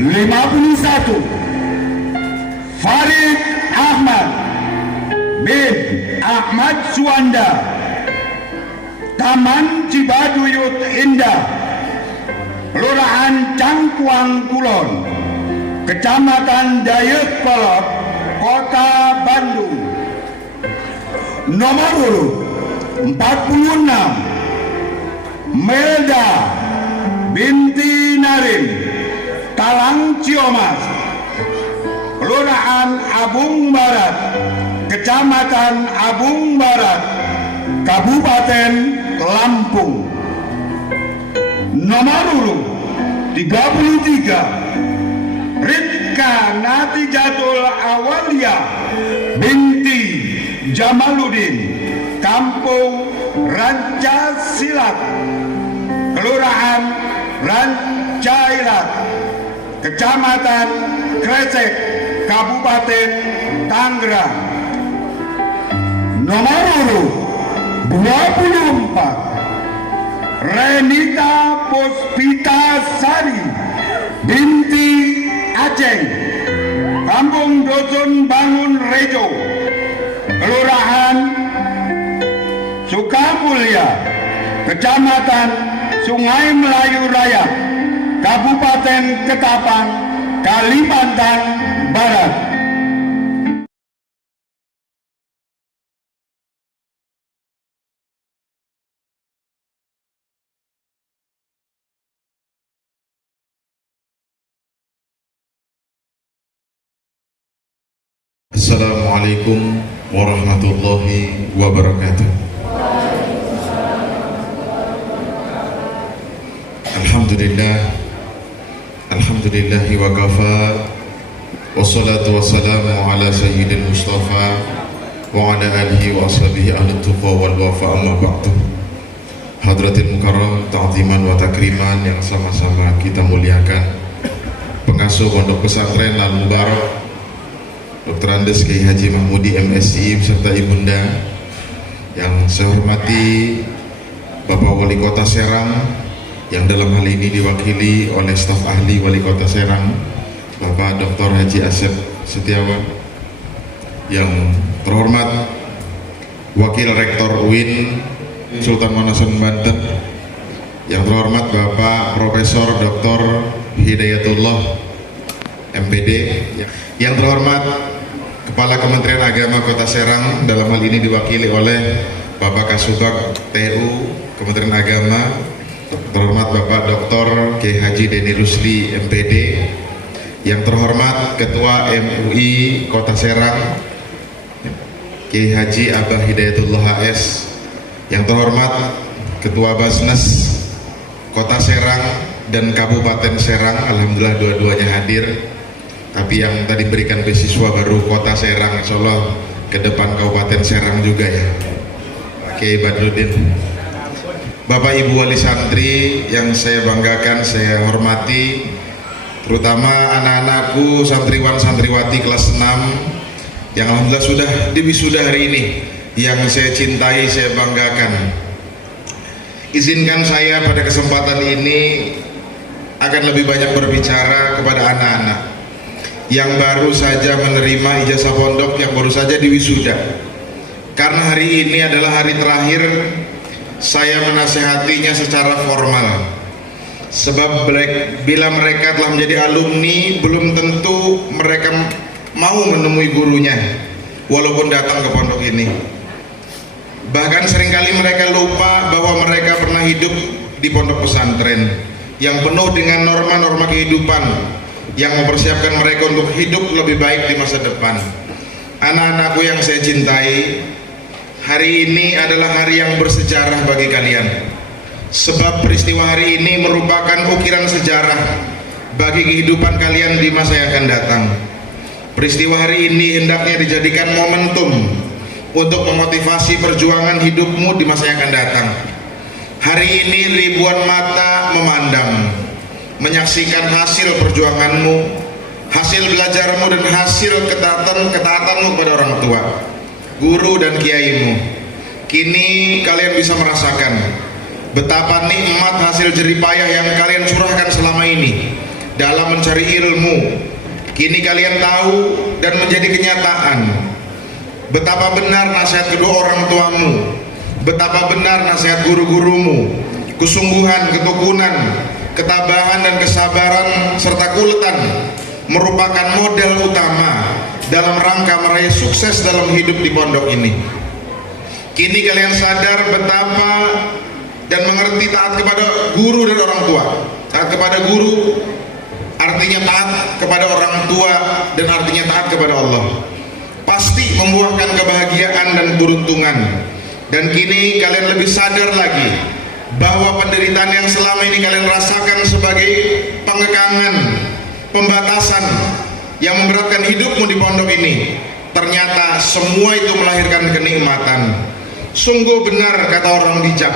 51 Farid Ahmad bin Ahmad Suwanda, Taman Cibaduyut Indah, Kelurahan Cangkuang Kulon, Kecamatan Dayakolot, Kota Bandung. Nomor urut 46 Melda binti Narim, Talang Ciomas, Kelurahan Abung Barat, Kecamatan Abung Barat, Kabupaten Lampung. Nomor urut 33 Ripka Natijatul Awalia binti Jamaluddin, Kampung Rancasilat, Kelurahan Rancailat, Kecamatan Kresek, Kabupaten Tangerang. Nomor urut 24 Renita Puspita Sari binti Aceh, Kampung Dusun Bangun Rejo, Kelurahan Sukamulya, Kecamatan Sungai Melayu Raya, Kabupaten Ketapang, Kalimantan Barat. Assalamualaikum warahmatullahi wabarakatuh. Alhamdulillahi wa kafa, wassalatu wassalamu ala sayyidil mustafa wa ala alihi wa ashabihi ahli tuqa wal wafa, amma ba'du. Hadratil mukarram, ta'ziman wa takriman yang sama-sama kita muliakan, pengasuh Pondok Pesantren Al Mubarak Dr. Andes Kiai Haji Mahmudi MSI beserta Ibunda, yang saya hormati Bapak Wali Kota Serang yang dalam hal ini diwakili oleh staf ahli Wali Kota Serang Bapak Dr. Haji Asep Setiawan, yang terhormat Wakil Rektor UIN Sultan Manasan Banten, yang terhormat Bapak Profesor Dr. Hidayatullah MPD, yang terhormat Kepala Kementerian Agama Kota Serang, dalam hal ini diwakili oleh Bapak Kasubag TU Kementerian Agama, terhormat Bapak Dr. Kiai Haji Deni Rusli MPD, yang terhormat Ketua MUI Kota Serang Kiai Haji Abah Hidayatullah HS, yang terhormat Ketua Basnas Kota Serang dan Kabupaten Serang, alhamdulillah dua-duanya hadir. Tapi yang tadi berikan beasiswa baru Kota Serang, insya Allah ke depan Kabupaten Serang juga ya, Kiai Badrudin. Bapak Ibu Wali Santri yang saya banggakan, saya hormati, terutama anak-anakku santriwan santriwati kelas 6 yang alhamdulillah sudah diwisuda hari ini, yang saya cintai, saya banggakan. Izinkan saya pada kesempatan ini akan lebih banyak berbicara kepada anak-anak yang baru saja menerima ijazah pondok, yang baru saja diwisuda. Karena hari ini adalah hari terakhir saya menasehatinya secara formal. Sebab bila mereka telah menjadi alumni, belum tentu mereka mau menemui gurunya walaupun datang ke pondok ini. Bahkan seringkali mereka lupa bahwa mereka pernah hidup di pondok pesantren yang penuh dengan norma-norma kehidupan yang mempersiapkan mereka untuk hidup lebih baik di masa depan. Anak-anakku yang saya cintai, hari ini adalah hari yang bersejarah bagi kalian. Sebab peristiwa hari ini merupakan ukiran sejarah bagi kehidupan kalian di masa yang akan datang. Peristiwa hari ini hendaknya dijadikan momentum untuk memotivasi perjuangan hidupmu di masa yang akan datang. Hari ini ribuan mata memandang, menyaksikan hasil perjuanganmu, hasil belajarmu, dan hasil ketaatanmu kepada orang tua, guru, dan kiaimu. Kini kalian bisa merasakan betapa nikmat hasil jeripayah yang kalian curahkan selama ini dalam mencari ilmu. Kini kalian tahu dan menjadi kenyataan betapa benar nasihat kedua orang tuamu, betapa benar nasihat guru-gurumu. Kesungguhan, ketekunan, ketabahan dan kesabaran serta keuletan merupakan modal utama dalam rangka meraih sukses dalam hidup di pondok ini. Kini kalian sadar betapa dan mengerti taat kepada guru dan orang tua. Taat kepada guru artinya taat kepada orang tua dan artinya taat kepada Allah. Pasti membuahkan kebahagiaan dan keberuntungan. Dan kini kalian lebih sadar lagi bahwa penderitaan yang selama ini kalian rasakan sebagai pengekangan, pembatasan yang memberatkan hidupmu di pondok ini, ternyata semua itu melahirkan kenikmatan. Sungguh benar kata orang bijak,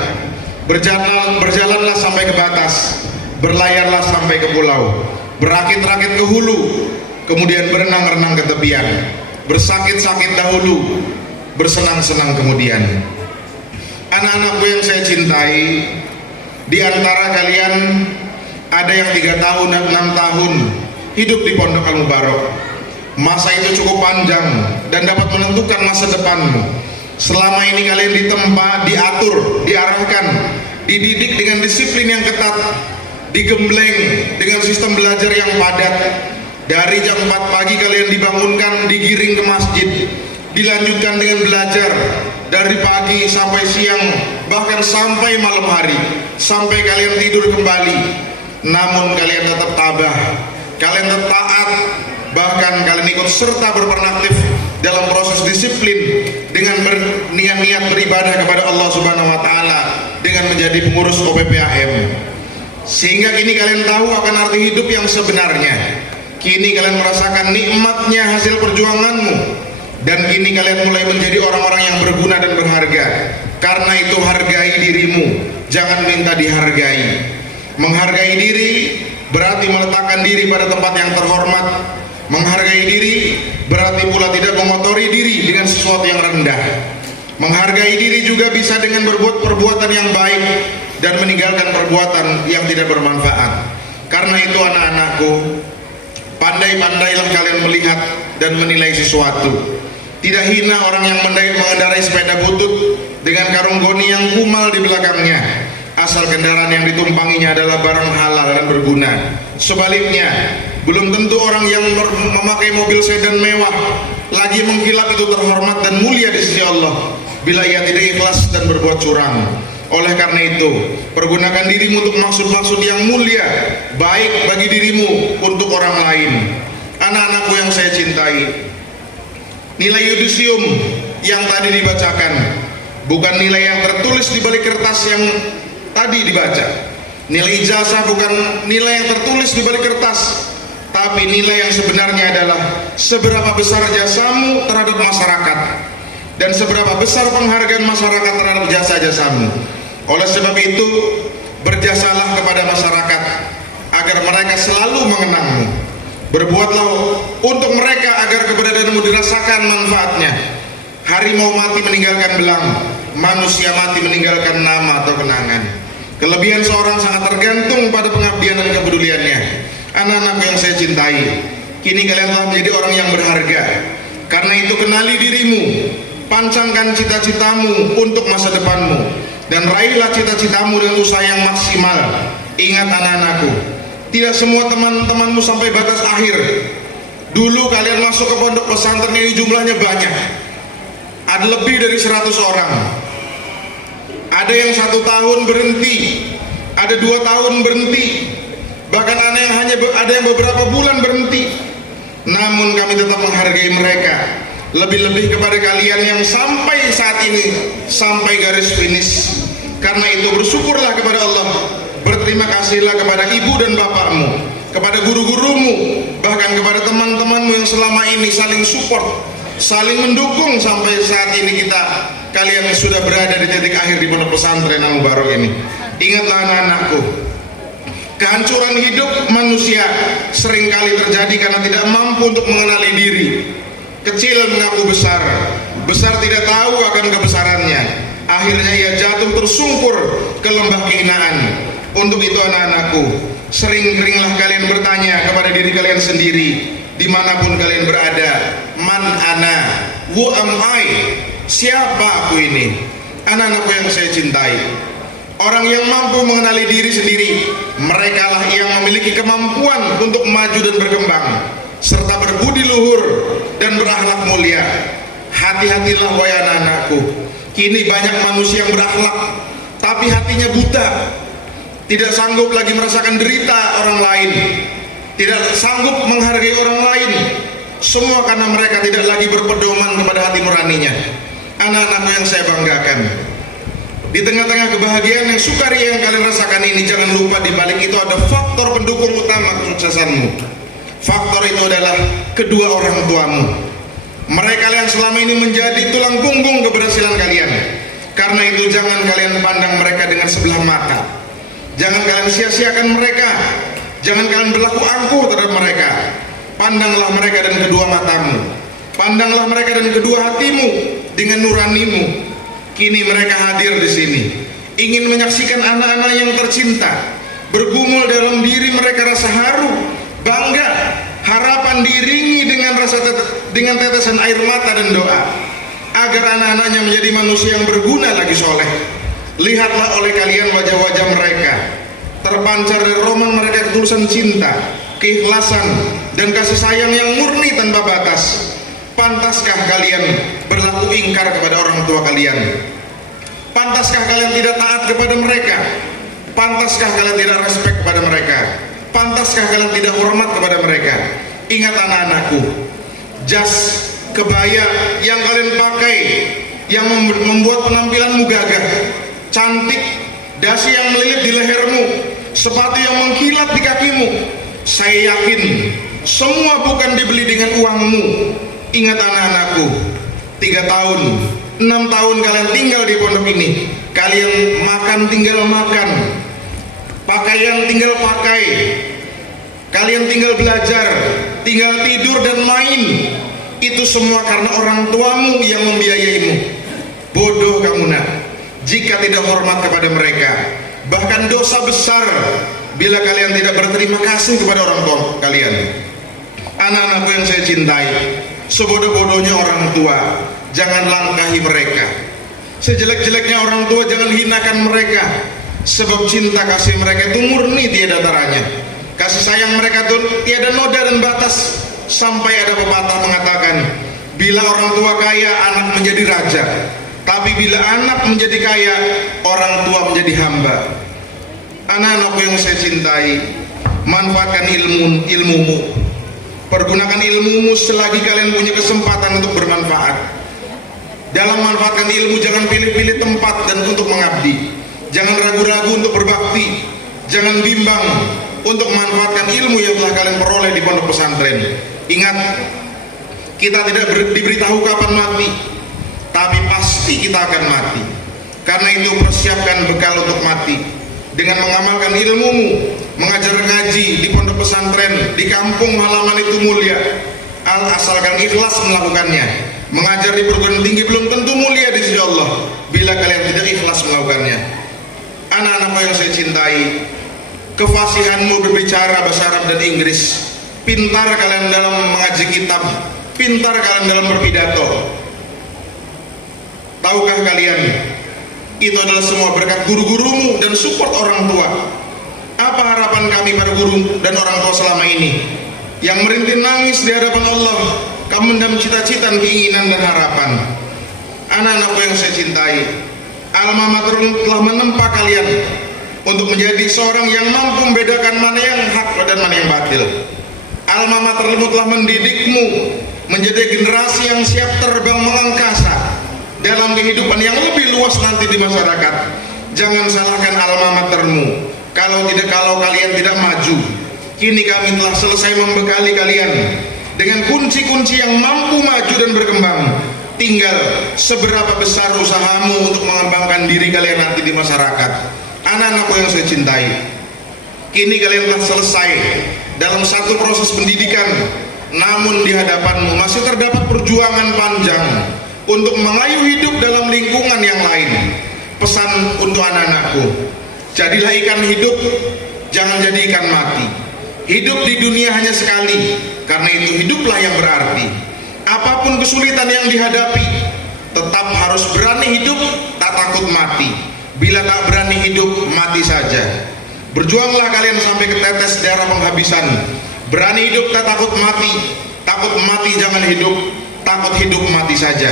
berjalanlah sampai ke batas, berlayarlah sampai ke pulau, berakit-rakit ke hulu, kemudian berenang-renang ke tepian, bersakit-sakit dahulu, bersenang-senang kemudian. Anak-anakku yang saya cintai, di antara kalian ada yang 3 tahun dan 6 tahun hidup di Pondok Al-Mubarak. Masa itu cukup panjang dan dapat menentukan masa depanmu. Selama ini kalian ditempa, diatur, diarahkan, dididik dengan disiplin yang ketat, digembleng dengan sistem belajar yang padat. Dari jam 4 pagi kalian dibangunkan, digiring ke masjid, dilanjutkan dengan belajar dari pagi sampai siang, bahkan sampai malam hari, sampai kalian tidur kembali. Namun kalian tetap tabah, kalian tetap taat, bahkan kalian ikut serta berperan aktif dalam proses disiplin dengan berniat-niat beribadah kepada Allah Subhanahu wa taala dengan menjadi pengurus OPPAM. Sehingga kini kalian tahu akan arti hidup yang sebenarnya. Kini kalian merasakan nikmatnya hasil perjuanganmu. Dan kini kalian mulai menjadi orang-orang yang berguna dan berharga. Karena itu hargai dirimu, jangan minta dihargai. Menghargai diri berarti meletakkan diri pada tempat yang terhormat. Menghargai diri berarti pula tidak mengotori diri dengan sesuatu yang rendah. Menghargai diri juga bisa dengan berbuat perbuatan yang baik dan meninggalkan perbuatan yang tidak bermanfaat. Karena itu anak-anakku, pandai-pandailah kalian melihat dan menilai sesuatu. Tidak hina orang yang mengendarai sepeda butut dengan karung goni yang kumal di belakangnya, asal kendaraan yang ditumpanginya adalah barang halal dan berguna. Sebaliknya, belum tentu orang yang memakai mobil sedan mewah lagi mengkilap itu terhormat dan mulia di sisi Allah bila ia tidak ikhlas dan berbuat curang. Oleh karena itu, pergunakan dirimu untuk maksud-maksud yang mulia, baik bagi dirimu untuk orang lain. Anak-anakku yang saya cintai, nilai yudisium yang tadi dibacakan bukan nilai yang tertulis di balik kertas yang tadi dibaca. Nilai ijazah bukan nilai yang tertulis di balik kertas, tapi nilai yang sebenarnya adalah seberapa besar jasamu terhadap masyarakat dan seberapa besar penghargaan masyarakat terhadap jasa-jasamu. Oleh sebab itu, berjasalah kepada masyarakat agar mereka selalu mengenangmu. Berbuatlah untuk mereka agar keberadaanmu dirasakan manfaatnya. Harimau mati meninggalkan belang, manusia mati meninggalkan nama atau kenangan. Kelebihan seorang sangat tergantung pada pengabdian dan kepeduliannya. Anak-anak yang saya cintai, kini kalian telah menjadi orang yang berharga. Karena itu kenali dirimu, pancangkan cita-citamu untuk masa depanmu, dan raihlah cita-citamu dengan usaha yang maksimal. Ingat anak-anakku, tidak semua teman-temanmu sampai batas akhir. Dulu kalian masuk ke pondok pesantren ini jumlahnya banyak, ada lebih dari 100 orang. Ada yang 1 tahun berhenti, ada 2 tahun berhenti, bahkan ada yang beberapa bulan berhenti. Namun kami tetap menghargai mereka, lebih-lebih kepada kalian yang sampai saat ini, sampai garis finish. Karena itu bersyukurlah kepada Allah, berterima kasihlah kepada ibu dan bapakmu, kepada guru-gurumu, bahkan kepada teman-temanmu yang selama ini saling support, saling mendukung sampai saat ini kalian sudah berada di titik akhir di pondok pesantren Al-Mubarak ini. Ingatlah anak-anakku, kehancuran hidup manusia seringkali terjadi karena tidak mampu untuk mengenali diri. Kecil mengaku besar, besar tidak tahu akan kebesarannya. Akhirnya ia jatuh tersungkur ke lembah kehinaan. Untuk itu anak-anakku, sering-seringlah kalian bertanya kepada diri kalian sendiri, dimanapun kalian berada, man ana, who am I, siapa aku ini? Anak-anakku yang saya cintai, orang yang mampu mengenali diri sendiri, merekalah yang memiliki kemampuan untuk maju dan berkembang, serta berbudi luhur dan berakhlak mulia. Hati-hatilah wahai anak-anakku, kini banyak manusia yang berakhlak, tapi hatinya buta, tidak sanggup lagi merasakan derita orang lain, tidak sanggup menghargai orang lain, semua karena mereka tidak lagi berpedoman kepada hati nuraninya. Anak-anakku yang saya banggakan, di tengah-tengah kebahagiaan yang sukaria yang kalian rasakan ini, jangan lupa di balik itu ada faktor pendukung utama kesuksesanmu. Faktor itu adalah kedua orang tuamu. Mereka yang selama ini menjadi tulang punggung keberhasilan kalian. Karena itu jangan kalian pandang mereka dengan sebelah mata. Jangan kalian sia-siakan mereka. Jangan kalian berlaku angkuh terhadap mereka. Pandanglah mereka dengan kedua matamu. Pandanglah mereka dengan kedua hatimu, dengan nuranimu. Kini mereka hadir di sini, ingin menyaksikan anak-anak yang tercinta, bergumul dalam diri mereka rasa haru, bangga, harapan diiringi dengan tetesan air mata dan doa, agar anak-anaknya menjadi manusia yang berguna lagi soleh. Lihatlah oleh kalian wajah-wajah mereka, terpancar dari roman mereka ketulusan cinta, keikhlasan, dan kasih sayang yang murni tanpa batas. Pantaskah kalian berlaku ingkar kepada orang tua kalian? Pantaskah kalian tidak taat kepada mereka? Pantaskah kalian tidak respek kepada mereka? Pantaskah kalian tidak hormat kepada mereka? Ingat anak-anakku, jas, kebaya yang kalian pakai, yang membuat penampilanmu gagah, cantik, dasi yang melilit di lehermu, sepatu yang mengkilat di kakimu, saya yakin semua bukan dibeli dengan uangmu. Ingat anak-anakku, 3 tahun, 6 tahun kalian tinggal di pondok ini, kalian makan tinggal makan, pakaian tinggal pakai, kalian tinggal belajar, tinggal tidur dan main. Itu semua karena orang tuamu yang membiayaimu. Bodoh kamu nak, jika tidak hormat kepada mereka. Bahkan dosa besar bila kalian tidak berterima kasih kepada orang tua kalian. Anak-anakku yang saya cintai, sebodoh-bodohnya orang tua, jangan langkahi mereka. Sejelek-jeleknya orang tua, jangan hinakan mereka. Sebab cinta kasih mereka itu murni tiada taranya. Kasih sayang mereka itu tiada noda dan batas. Sampai ada pepatah mengatakan, bila orang tua kaya, anak menjadi raja. Tapi bila anak menjadi kaya, orang tua menjadi hamba. Anak-anakku yang saya cintai, manfaatkan ilmumu. Pergunakan ilmumu selagi kalian punya kesempatan untuk bermanfaat. Dalam manfaatkan ilmu, jangan pilih-pilih tempat dan untuk mengabdi. Jangan ragu-ragu untuk berbakti. Jangan bimbang untuk memanfaatkan ilmu yang telah kalian peroleh di pondok pesantren. Ingat, kita tidak diberitahu kapan mati, tapi pasti kita akan mati. Karena itu persiapkan bekal untuk mati dengan mengamalkan ilmumu, mengajar ngaji di pondok pesantren, di kampung halaman itu mulia, asalkan ikhlas melakukannya. Mengajar di perguruan tinggi belum tentu mulia di sisi Allah bila kalian tidak ikhlas melakukannya. Anak-anakku yang saya cintai, kefasihanmu berbicara bahasa Arab dan Inggris, pintar kalian dalam mengaji kitab, pintar kalian dalam berpidato. Tahukah kalian, itu adalah semua berkat guru-gurumu dan support orang tua. Apa harapan kami para guru dan orang tua selama ini? Yang merintih nangis di hadapan Allah, kamu mendam cita-cita, keinginan dan harapan. Anak-anakku yang saya cintai, alma mater telah menempa kalian untuk menjadi seorang yang mampu membedakan mana yang hak dan mana yang batil. Alma matermu telah mendidikmu menjadi generasi yang siap terbang mengangkasa dalam kehidupan yang lebih luas nanti di masyarakat. Jangan salahkan alma matermu kalau kalian tidak maju. Kini kami telah selesai membekali kalian dengan kunci-kunci yang mampu maju dan berkembang. Tinggal seberapa besar usahamu untuk mengembangkan diri kalian nanti di masyarakat. Anak-anakku yang saya cintai, kini kalian telah selesai dalam satu proses pendidikan, namun di hadapanmu masih terdapat perjuangan panjang untuk mengayu hidup dalam lingkungan yang lain. Pesan untuk anak-anakku, Jadilah ikan hidup, jangan jadi ikan mati. Hidup di dunia hanya sekali, karena itu hiduplah yang berarti. Apapun kesulitan yang dihadapi, tetap harus berani hidup, tak takut mati. Bila tak berani hidup, mati saja. Berjuanglah kalian sampai ke tetes darah penghabisan. Berani hidup, tak takut mati. Takut mati jangan hidup, takut hidup mati saja.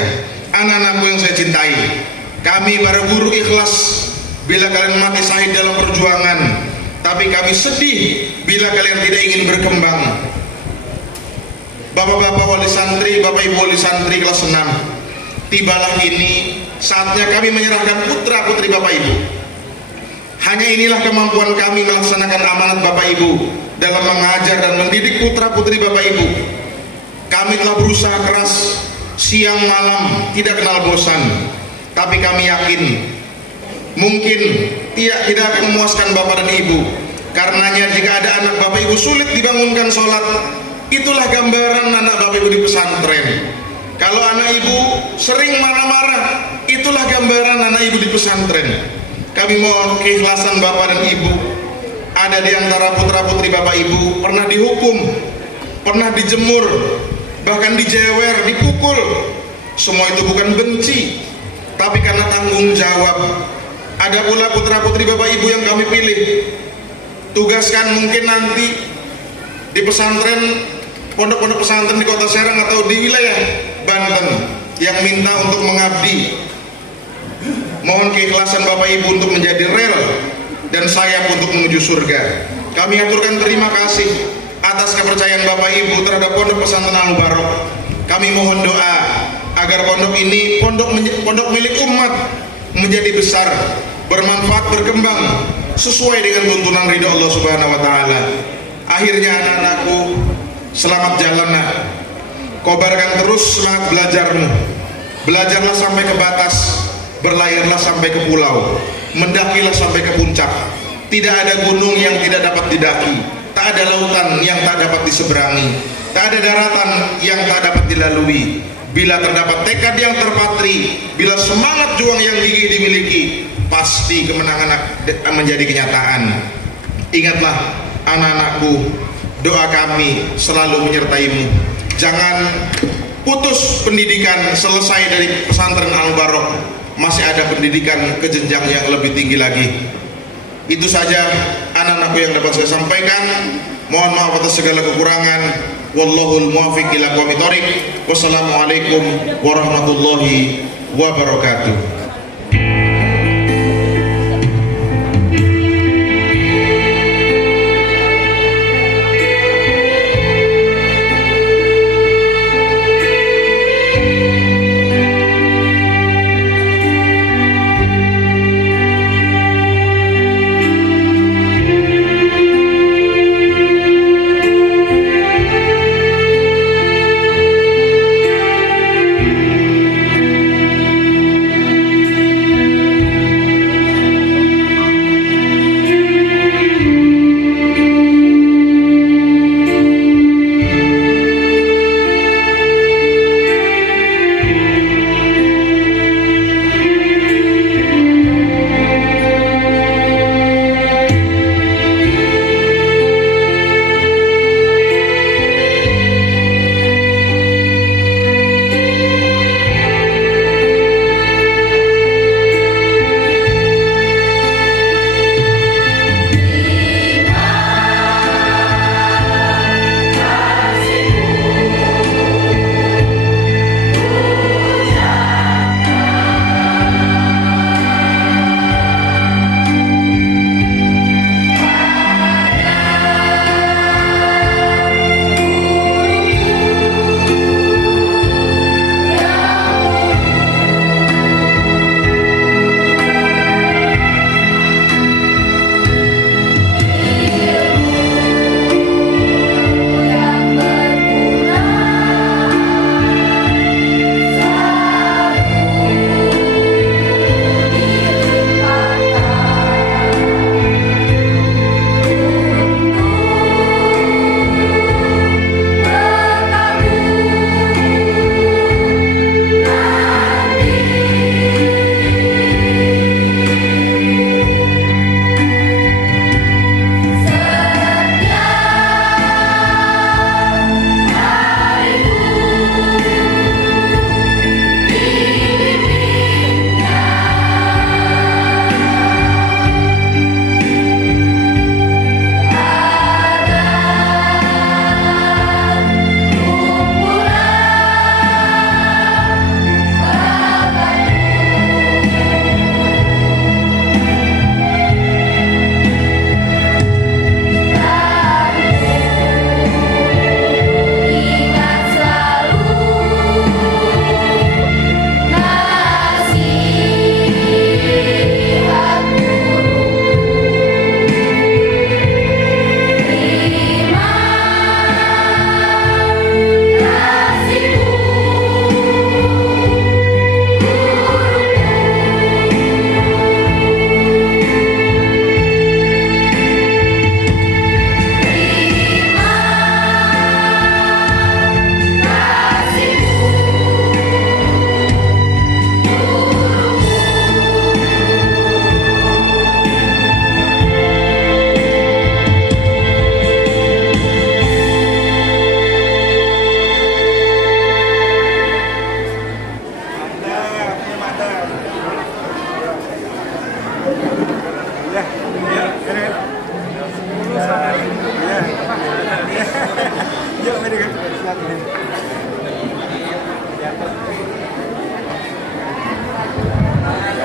Anak-anakku yang saya cintai, kami para guru ikhlas bila kalian mati syahid dalam perjuangan, tapi kami sedih bila kalian tidak ingin berkembang. Bapak-bapak wali santri, bapak ibu wali santri kelas 6, tibalah ini saatnya kami menyerahkan putra putri bapak ibu. Hanya inilah kemampuan kami melaksanakan amanat bapak ibu dalam mengajar dan mendidik putra putri bapak ibu. Kami telah berusaha keras siang malam, tidak kenal bosan, tapi kami yakin mungkin tidak akan memuaskan bapak dan ibu. Karenanya jika ada anak bapak ibu sulit dibangunkan sholat, itulah gambaran anak bapak ibu di pesantren. Kalau anak ibu sering marah-marah, itulah gambaran anak ibu di pesantren. Kami mohon keikhlasan bapak dan ibu. Ada di antara putra putri bapak ibu pernah dihukum, pernah dijemur, bahkan dijewer, dipukul. Semua itu bukan benci, tapi karena tanggung jawab. Ada pula putra putri bapak ibu yang kami pilih, tugaskan mungkin nanti di pesantren, pondok-pondok pesantren di kota Serang atau di wilayah Banten yang minta untuk mengabdi. Mohon keikhlasan bapak ibu untuk menjadi rel dan sayap untuk menuju surga. Kami aturkan terima kasih atas kepercayaan bapak ibu terhadap pondok pesantren Al-Mubarak. Kami mohon doa agar pondok ini pondok milik umat menjadi besar, bermanfaat, berkembang sesuai dengan tuntunan ridho Allah Subhanahu wa taala. Akhirnya anak-anakku, selamat jalan nak. Kobarkan terus semangat belajarmu. Belajarlah sampai ke batas, berlayarlah sampai ke pulau, mendakilah sampai ke puncak. Tidak ada gunung yang tidak dapat didaki, tak ada lautan yang tak dapat diseberangi, tak ada daratan yang tak dapat dilalui. Bila terdapat tekad yang terpatri, bila semangat juang yang gigih dimiliki, pasti kemenangan menjadi kenyataan. Ingatlah anak-anakku, doa kami selalu menyertaimu. Jangan putus pendidikan selesai dari pesantren Al-Mubarak, masih ada pendidikan ke jenjang yang lebih tinggi lagi. Itu saja anak-anakku yang dapat saya sampaikan. Mohon maaf atas segala kekurangan. Wallahul muwaffiq ila aqwamit thoriq. Wassalamualaikum warahmatullahi wabarakatuh.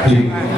kasih.